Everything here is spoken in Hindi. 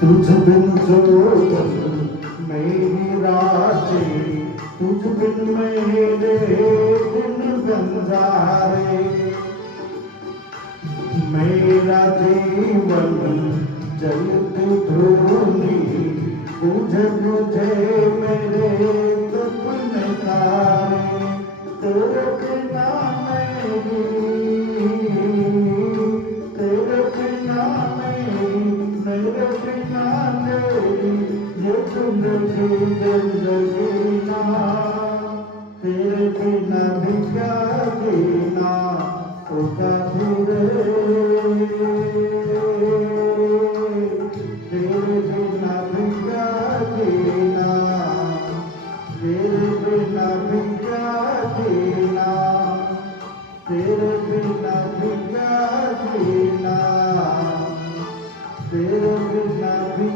तुझ बिन जो तुम मेरी रातें, तुझ बिन मेरे दिन बंजारे। मेरा जीवन जलती धूनी, बुझे बुझे मेरे सपने तारे। तेरे बिना मेरी, तेरे बिना मेरी, मेरे बिना तेरी ये जिंदगी ना। तेरे बिना भी क्या जीना ओ काफिरे। तेरे बिना भी क्या जीना, तेरे बिना भी क्या जीना, तेरे बिना भी क्या जीना, तेरे बिना भी